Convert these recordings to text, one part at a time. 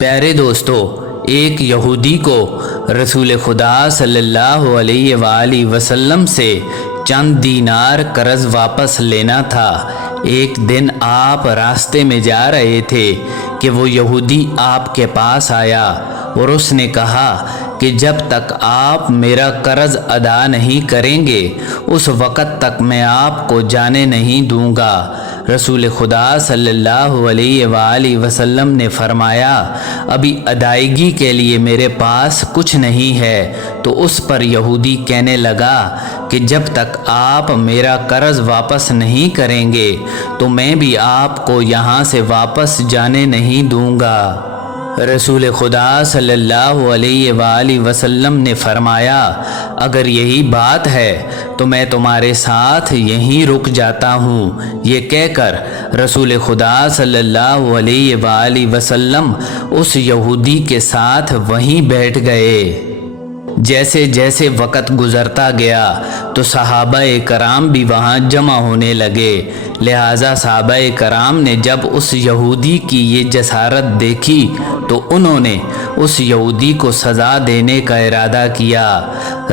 پیارے دوستو، ایک یہودی کو رسول خدا صلی اللہ علیہ وآلہ وسلم سے چند دینار قرض واپس لینا تھا۔ ایک دن آپ راستے میں جا رہے تھے کہ وہ یہودی آپ کے پاس آیا اور اس نے کہا کہ جب تک آپ میرا قرض ادا نہیں کریں گے اس وقت تک میں آپ کو جانے نہیں دوں گا۔ رسول خدا صلی اللہ علیہ وآلہ وسلم نے فرمایا، ابھی ادائیگی کے لیے میرے پاس کچھ نہیں ہے۔ تو اس پر یہودی کہنے لگا کہ جب تک آپ میرا قرض واپس نہیں کریں گے تو میں بھی آپ کو یہاں سے واپس جانے نہیں دوں گا۔ رسول خدا صلی اللہ علیہ وآلہ وسلم نے فرمایا، اگر یہی بات ہے تو میں تمہارے ساتھ یہیں رک جاتا ہوں۔ یہ کہہ کر رسول خدا صلی اللہ علیہ وآلہ وسلم اس یہودی کے ساتھ وہیں بیٹھ گئے۔ جیسے جیسے وقت گزرتا گیا تو صحابہ کرام بھی وہاں جمع ہونے لگے، لہٰذا صحابہ کرام نے جب اس یہودی کی یہ جسارت دیکھی تو انہوں نے اس یہودی کو سزا دینے کا ارادہ کیا۔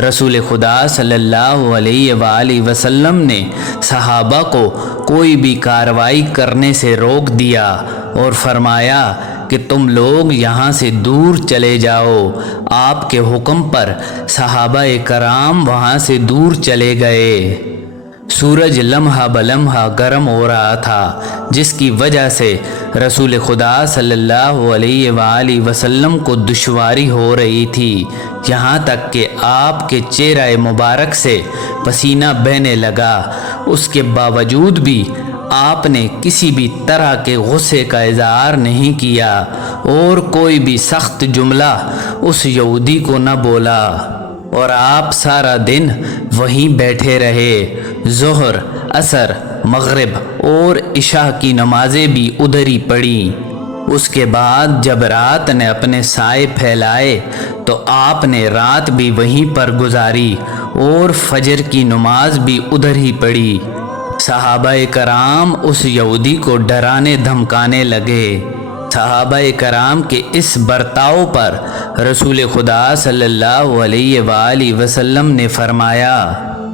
رسول خدا صلی اللہ علیہ وآلہ وسلم نے صحابہ کو کوئی بھی کارروائی کرنے سے روک دیا اور فرمایا کہ تم لوگ یہاں سے دور چلے جاؤ۔ آپ کے حکم پر صحابہ کرام وہاں سے دور چلے گئے۔ سورج لمحہ بلمحہ گرم ہو رہا تھا، جس کی وجہ سے رسول خدا صلی اللہ علیہ وآلہ وسلم کو دشواری ہو رہی تھی، یہاں تک کہ آپ کے چہرہ مبارک سے پسینہ بہنے لگا۔ اس کے باوجود بھی آپ نے کسی بھی طرح کے غصے کا اظہار نہیں کیا اور کوئی بھی سخت جملہ اس یہودی کو نہ بولا، اور آپ سارا دن وہیں بیٹھے رہے۔ ظہر، عصر، مغرب اور عشاء کی نمازیں بھی ادھر ہی پڑھیں۔ اس کے بعد جب رات نے اپنے سائے پھیلائے تو آپ نے رات بھی وہیں پر گزاری اور فجر کی نماز بھی ادھر ہی پڑھی۔ صحابہ کرام اس یہودی کو ڈرانے دھمکانے لگے۔ صحابہ کرام کے اس برتاؤ پر رسول خدا صلی اللہ علیہ وآلہ وسلم نے فرمایا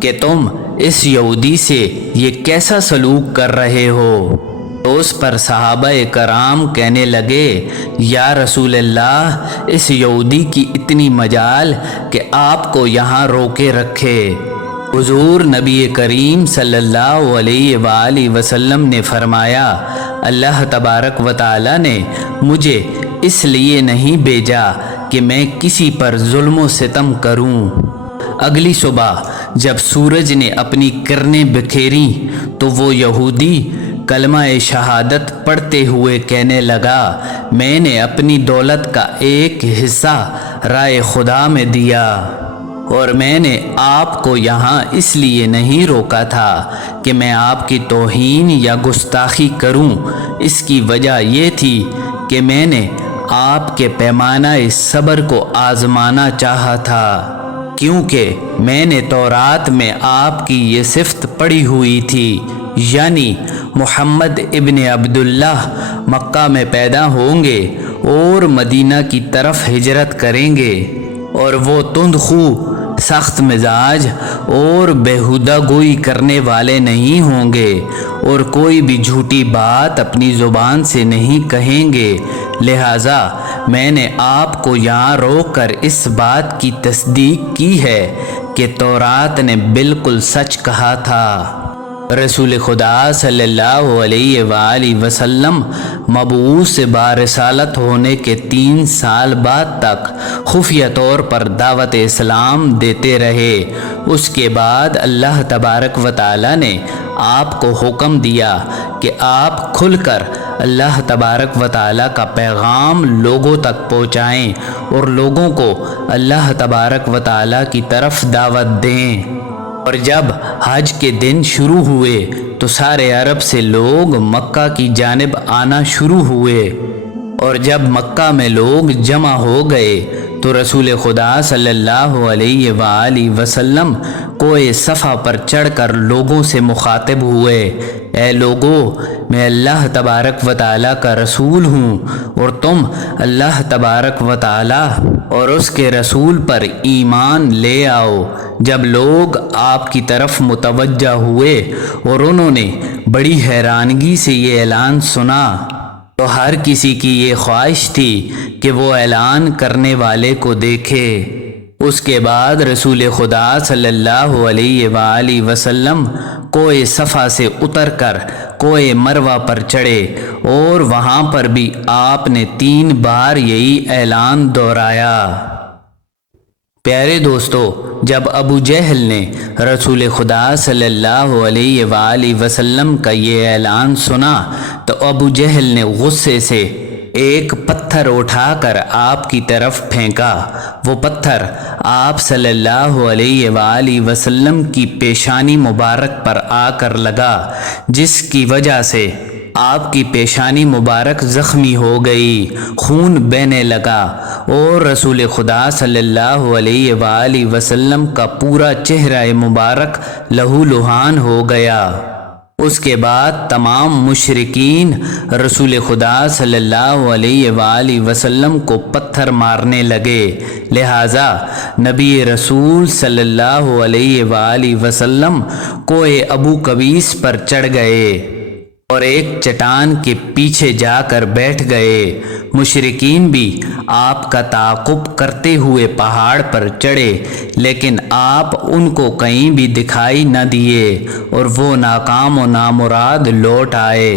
کہ تم اس یہودی سے یہ کیسا سلوک کر رہے ہو؟ تو اس پر صحابہ کرام کہنے لگے، یا رسول اللہ، اس یہودی کی اتنی مجال کہ آپ کو یہاں روکے رکھے۔ حضور نبی کریم صلی اللہ علیہ وآلہ وسلم نے فرمایا، اللہ تبارک و تعالی نے مجھے اس لیے نہیں بھیجا کہ میں کسی پر ظلم و ستم کروں۔ اگلی صبح جب سورج نے اپنی کرنیں بکھیریں تو وہ یہودی کلمہ شہادت پڑھتے ہوئے کہنے لگا، میں نے اپنی دولت کا ایک حصہ رائے خدا میں دیا، اور میں نے آپ کو یہاں اس لیے نہیں روکا تھا کہ میں آپ کی توہین یا گستاخی کروں، اس کی وجہ یہ تھی کہ میں نے آپ کے پیمانہ صبر کو آزمانا چاہا تھا، کیونکہ میں نے تورات میں آپ کی یہ صفت پڑھی ہوئی تھی، یعنی محمد ابن عبداللہ مکہ میں پیدا ہوں گے اور مدینہ کی طرف ہجرت کریں گے، اور وہ تند خو، سخت مزاج اور بیہودہ گوئی کرنے والے نہیں ہوں گے، اور کوئی بھی جھوٹی بات اپنی زبان سے نہیں کہیں گے۔ لہٰذا میں نے آپ کو یہاں روک کر اس بات کی تصدیق کی ہے کہ تورات نے بالکل سچ کہا تھا۔ رسول خدا صلی اللہ علیہ وآلہ وسلم مبعوث برسالت ہونے کے 3 سال بعد تک خفیہ طور پر دعوت اسلام دیتے رہے۔ اس کے بعد اللہ تبارک و تعالی نے آپ کو حکم دیا کہ آپ کھل کر اللہ تبارک و تعالی کا پیغام لوگوں تک پہنچائیں اور لوگوں کو اللہ تبارک و تعالی کی طرف دعوت دیں۔ اور جب حج کے دن شروع ہوئے تو سارے عرب سے لوگ مکہ کی جانب آنا شروع ہوئے، اور جب مکہ میں لوگ جمع ہو گئے تو رسول خدا صلی اللہ علیہ وآلہ وسلم کوہ صفا پر چڑھ کر لوگوں سے مخاطب ہوئے، اے لوگو، میں اللہ تبارک و تعالیٰ کا رسول ہوں اور تم اللہ تبارک و تعالیٰ اور اس کے رسول پر ایمان لے آؤ۔ جب لوگ آپ کی طرف متوجہ ہوئے اور انہوں نے بڑی حیرانگی سے یہ اعلان سنا تو ہر کسی کی یہ خواہش تھی کہ وہ اعلان کرنے والے کو دیکھے۔ اس کے بعد رسول خدا صلی اللہ علیہ وآلہ وسلم کوہ صفا سے اتر کر کوہ مروہ پر چڑھے اور وہاں پر بھی آپ نے 3 بار یہی اعلان دہرایا۔ پیارے دوستو، جب ابو جہل نے رسول خدا صلی اللہ علیہ وآلہ وسلم کا یہ اعلان سنا تو ابو جہل نے غصے سے ایک پتھر اٹھا کر آپ کی طرف پھینکا۔ وہ پتھر آپ صلی اللہ علیہ وآلہ وسلم کی پیشانی مبارک پر آ کر لگا، جس کی وجہ سے آپ کی پیشانی مبارک زخمی ہو گئی، خون بہنے لگا اور رسول خدا صلی اللہ علیہ وآلہ وسلم کا پورا چہرہ مبارک لہو لہان ہو گیا۔ اس کے بعد تمام مشرکین رسول خدا صلی اللہ علیہ وآلہ وسلم کو پتھر مارنے لگے، لہٰذا نبی رسول صلی اللہ علیہ وآلہ وسلم کوہ ابو قبیس پر چڑھ گئے اور ایک چٹان کے پیچھے جا کر بیٹھ گئے۔ مشرکین بھی آپ کا تعاقب کرتے ہوئے پہاڑ پر چڑھے، لیکن آپ ان کو کہیں بھی دکھائی نہ دیے اور وہ ناکام و نامراد لوٹ آئے۔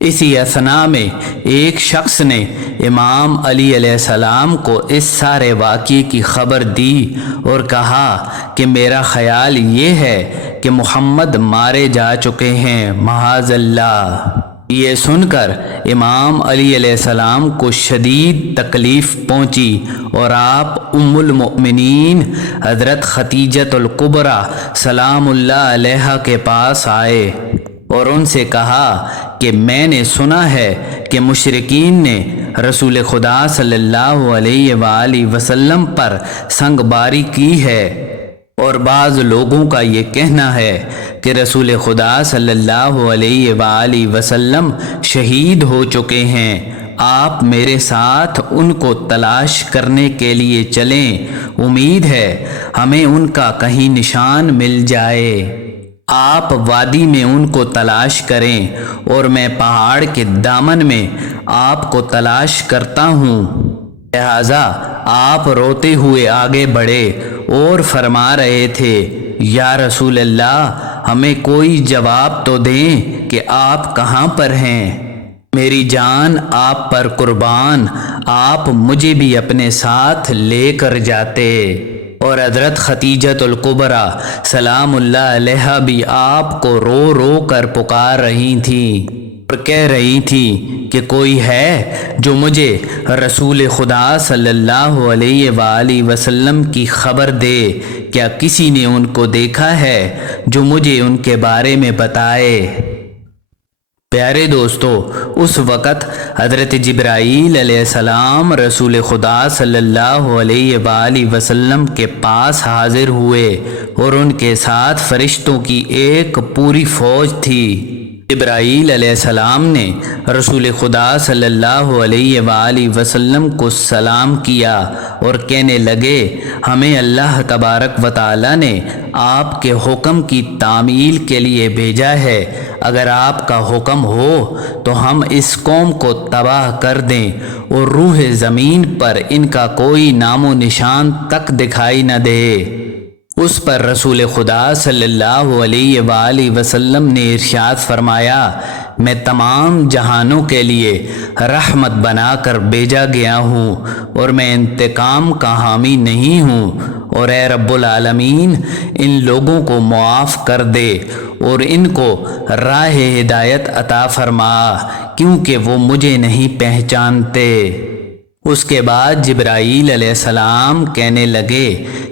اسی اثناء میں ایک شخص نے امام علی علیہ السلام کو اس سارے واقعے کی خبر دی اور کہا کہ میرا خیال یہ ہے کہ محمد مارے جا چکے ہیں، معاذ اللہ۔ یہ سن کر امام علی علیہ السلام کو شدید تکلیف پہنچی اور آپ ام المؤمنین حضرت خدیجۃ الکبریٰ سلام اللہ علیہا کے پاس آئے اور ان سے کہا کہ میں نے سنا ہے کہ مشرکین نے رسول خدا صلی اللہ علیہ وآلہ وسلم پر سنگ باری کی ہے اور بعض لوگوں کا یہ کہنا ہے کہ رسول خدا صلی اللہ علیہ وآلہ وسلم شہید ہو چکے ہیں۔ آپ میرے ساتھ ان کو تلاش کرنے کے لیے چلیں، امید ہے ہمیں ان کا کہیں نشان مل جائے۔ آپ وادی میں ان کو تلاش کریں اور میں پہاڑ کے دامن میں آپ کو تلاش کرتا ہوں۔ لہٰذا آپ روتے ہوئے آگے بڑھے اور فرما رہے تھے، یا رسول اللہ، ہمیں کوئی جواب تو دیں کہ آپ کہاں پر ہیں؟ میری جان آپ پر قربان، آپ مجھے بھی اپنے ساتھ لے کر جاتے۔ اور حضرت خدیجۃ الکبریٰ سلام اللہ علیہا بھی آپ کو رو رو کر پکار رہی تھیں اور کہہ رہی تھی کہ کوئی ہے جو مجھے رسول خدا صلی اللہ علیہ وآلہ وسلم کی خبر دے، کیا کسی نے ان کو دیکھا ہے جو مجھے ان کے بارے میں بتائے۔ پیارے دوستو، اس وقت حضرت جبرائیل علیہ السلام رسول خدا صلی اللہ علیہ وآلہ وسلم کے پاس حاضر ہوئے اور ان کے ساتھ فرشتوں کی ایک پوری فوج تھی۔ جبرائیل علیہ السلام نے رسول خدا صلی اللہ علیہ وآلہ وسلم کو سلام کیا اور کہنے لگے، ہمیں اللہ تبارک و تعالیٰ نے آپ کے حکم کی تعمیل کے لیے بھیجا ہے۔ اگر آپ کا حکم ہو تو ہم اس قوم کو تباہ کر دیں اور روح زمین پر ان کا کوئی نام و نشان تک دکھائی نہ دے۔ اس پر رسول خدا صلی اللہ علیہ وآلہ وسلم نے ارشاد فرمایا، میں تمام جہانوں کے لیے رحمت بنا کر بھیجا گیا ہوں اور میں انتقام کا حامی نہیں ہوں، اور اے رب العالمین، ان لوگوں کو معاف کر دے اور ان کو راہ ہدایت عطا فرما، کیونکہ وہ مجھے نہیں پہچانتے۔ اس کے بعد جبرائیل علیہ السلام کہنے لگے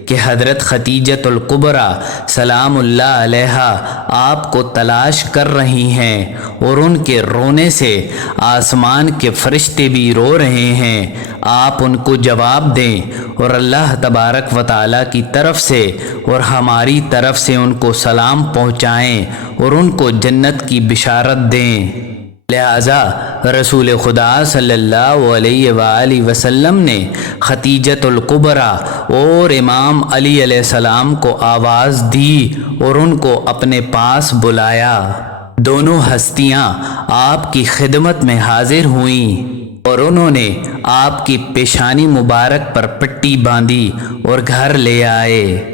کہ حضرت خدیجۃ الکبریٰ سلام اللہ علیہا آپ کو تلاش کر رہی ہیں اور ان کے رونے سے آسمان کے فرشتے بھی رو رہے ہیں۔ آپ ان کو جواب دیں اور اللہ تبارک و تعالیٰ کی طرف سے اور ہماری طرف سے ان کو سلام پہنچائیں اور ان کو جنت کی بشارت دیں۔ لہٰذا رسول خدا صلی اللہ علیہ وآلہ وسلم نے ختیجۃ الکبریٰ اور امام علی علیہ السلام کو آواز دی اور ان کو اپنے پاس بلایا۔ دونوں ہستیاں آپ کی خدمت میں حاضر ہوئیں اور انہوں نے آپ کی پیشانی مبارک پر پٹی باندھی اور گھر لے آئے۔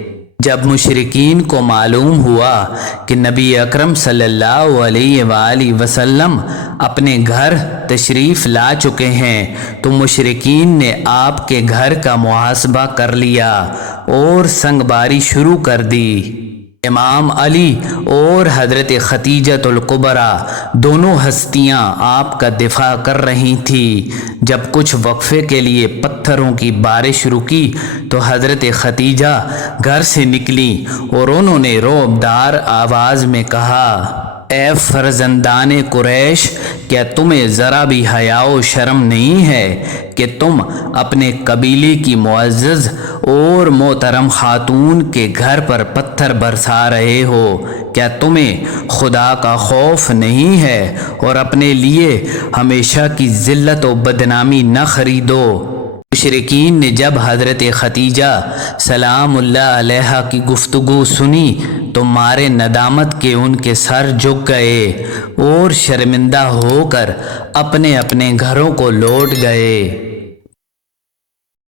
جب مشرکین کو معلوم ہوا کہ نبی اکرم صلی اللہ علیہ وآلہ وسلم اپنے گھر تشریف لا چکے ہیں تو مشرکین نے آپ کے گھر کا محاصبہ کر لیا اور سنگ باری شروع کر دی۔ امام علی اور حضرت ختیجۃ الکبریٰ دونوں ہستیاں آپ کا دفاع کر رہی تھیں۔ جب کچھ وقفے کے لیے پتھروں کی بارش رکی تو حضرت ختیجہ گھر سے نکلی اور انہوں نے رعبدار آواز میں کہا، اے فرزندان قریش، کیا تمہیں ذرا بھی حیا و شرم نہیں ہے کہ تم اپنے قبیلے کی معزز اور محترم خاتون کے گھر پر پتھر برسا رہے ہو؟ کیا تمہیں خدا کا خوف نہیں ہے اور اپنے لیے ہمیشہ کی ذلت و بدنامی نہ خریدو؟ مشرکین نے جب حضرت ختیجہ سلام اللہ علیہا کی گفتگو سنی تو مارے ندامت کے ان کے سر جھک گئے اور شرمندہ ہو کر اپنے اپنے گھروں کو لوٹ گئے۔